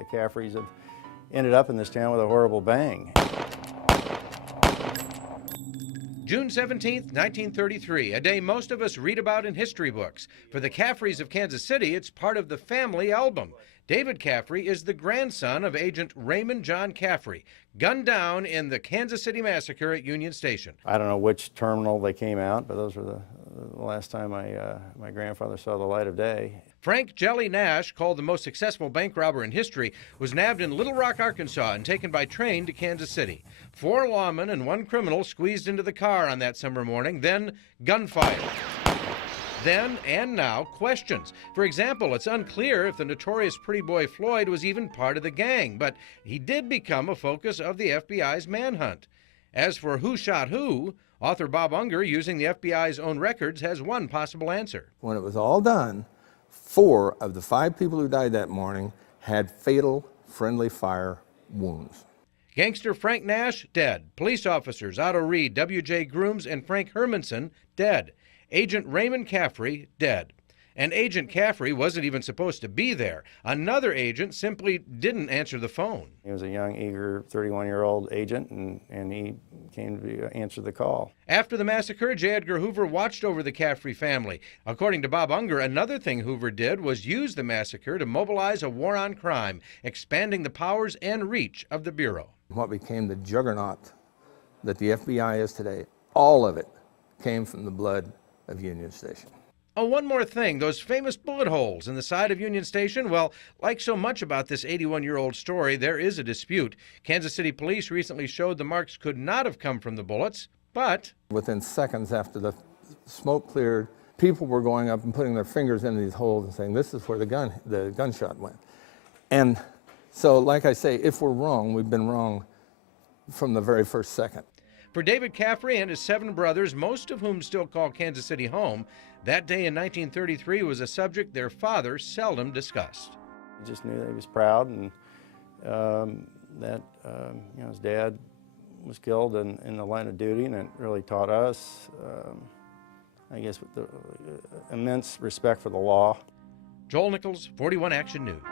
The Caffreys have ended up in this town with a horrible bang. June 17, 1933, a day most of us read about in history books. For the Caffreys of Kansas City, it's part of the family album. David Caffrey is the grandson of Agent Raymond John Caffrey, gunned down in the Kansas City Massacre at Union Station. I don't know which terminal they came out, but those were the last time my grandfather saw the light of day. Frank Jelly Nash, called the most successful bank robber in history, was nabbed in Little Rock, Arkansas, and taken by train to Kansas City. 4 lawmen and 1 criminal squeezed into the car on that summer morning, then gunfire. Then and now, questions. For example, it's unclear if the notorious Pretty Boy Floyd was even part of the gang, but he did become a focus of the FBI's manhunt. As for who shot who, author Bob Unger, using the FBI's own records, has one possible answer. When it was all done, 4 of the 5 people who died that morning had fatal friendly fire wounds. Gangster Frank Nash, dead. Police officers Otto Reed, W.J. Grooms, and Frank Hermanson, dead. Agent Raymond Caffrey, dead. And Agent Caffrey wasn't even supposed to be there. Another agent simply didn't answer the phone. He was a young, eager 31-year-old agent, and he came to answer the call. After the massacre, J. Edgar Hoover watched over the Caffrey family. According to Bob Unger, another thing Hoover did was use the massacre to mobilize a war on crime, expanding the powers and reach of the Bureau. What became the juggernaut that the FBI is today, all of it came from the blood of Union Station. Oh, one more thing, those famous bullet holes in the side of Union Station, well, like so much about this 81-year-old story, there is a dispute. Kansas City police recently showed the marks could not have come from the bullets, but within seconds after the smoke cleared, people were going up and putting their fingers in these holes and saying, this is where the gunshot went. And so, like I say, if we're wrong, we've been wrong from the very first second. For David Caffrey and his 7 brothers, most of whom still call Kansas City home, that day in 1933 was a subject their father seldom discussed. He just knew that he was proud, and that his dad was killed in the line of duty, and it really taught us, I guess, with the immense respect for the law. Joel Nichols, 41 Action News.